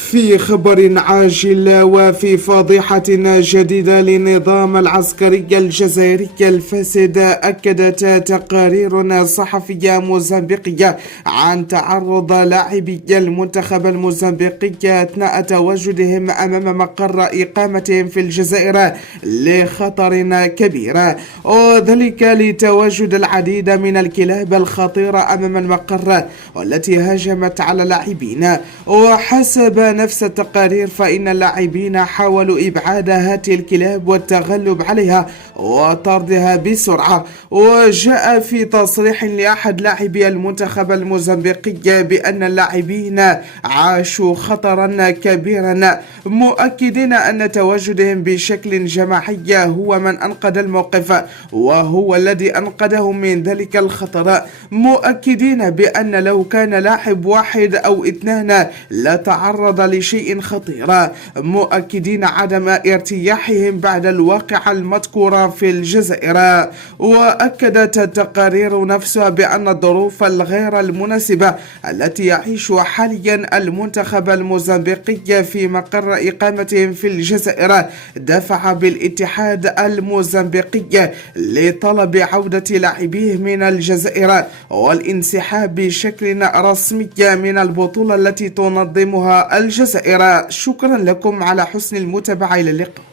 في خبر عاجل وفي فضيحة جديدة للنظام العسكري الجزائري الفاسد، أكدت تقارير صحفية موزمبيقية عن تعرض لاعبي المنتخب الموزمبيقي أثناء تواجدهم أمام مقر إقامتهم في الجزائر لخطر كبير، وذلك لتواجد العديد من الكلاب الخطيرة أمام المقر والتي هاجمت على لاعبين. وحسب نفس التقارير فإن اللاعبين حاولوا إبعاد هذه الكلاب والتغلب عليها وطردها بسرعة. وجاء في تصريح لأحد لاعبي المنتخب الموزمبيقي بأن اللاعبين عاشوا خطرا كبيرا، مؤكدين أن تواجدهم بشكل جماعي هو من أنقذ الموقف وهو الذي أنقذهم من ذلك الخطر، مؤكدين بأن لو كان لاعب واحد أو اثنان لتعرض لشيء خطير، مؤكدين عدم ارتياحهم بعد الواقعة المذكورة في الجزائر. وأكدت التقارير نفسها بأن الظروف الغير المناسبة التي يعيش حاليا المنتخب الموزمبيقي في مقر إقامتهم في الجزائر دفع بالاتحاد الموزمبيقي لطلب عودة لاعبيه من الجزائر والانسحاب بشكل رسمي من البطولة التي تنظمها الجزائر. شكرا لكم على حسن المتابعة، إلى اللقاء.